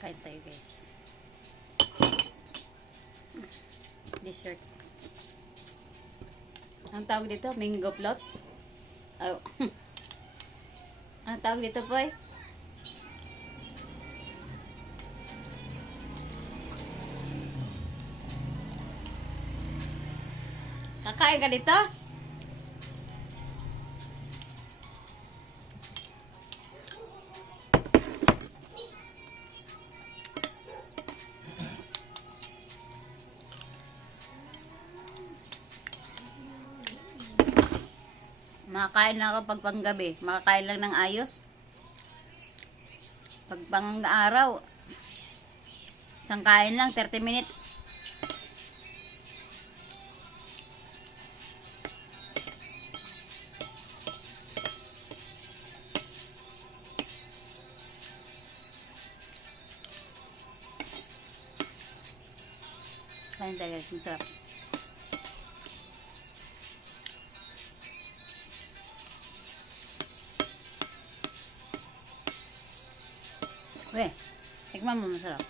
Kain tayo guys. Dessert. Ang tawag dito? Mango float? Oh. Ang tawag dito po eh? Kakain ka dito? Makakain lang ako pag panggabi. Makakain lang ng ayos. Pag pang-araw, isang kain lang, 30 minutes. Kain tayo guys, masarap. Weh, tikman mo, masarap.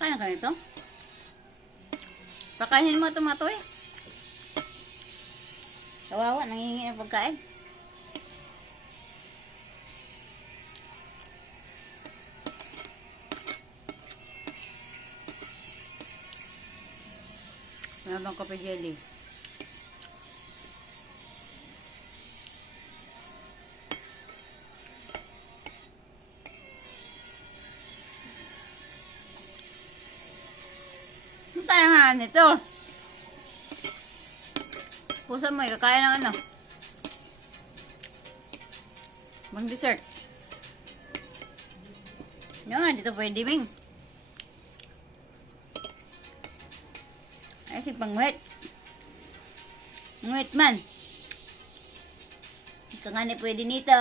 Kaya ka nito? Pakainin mo tomato eh. Kawawa, nangihingi ng pagkain. Meron bang coffee jelly? Ano tayo nga nito? Pusa mo, kakain ng ano? Mang dessert. Yan, dito pwede ming. Ay, si pangwet. Ngwet man. Ika nga ni pwede nito.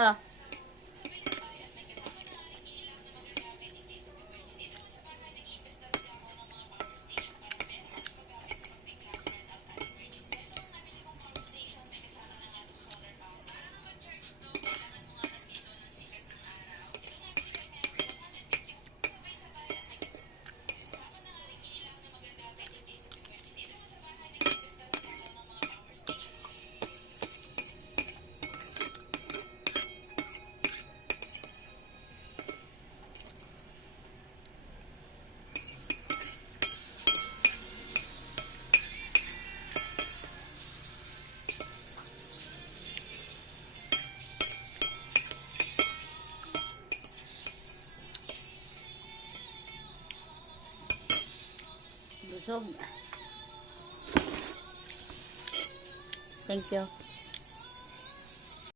Busog. Thank you.